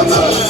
Come on.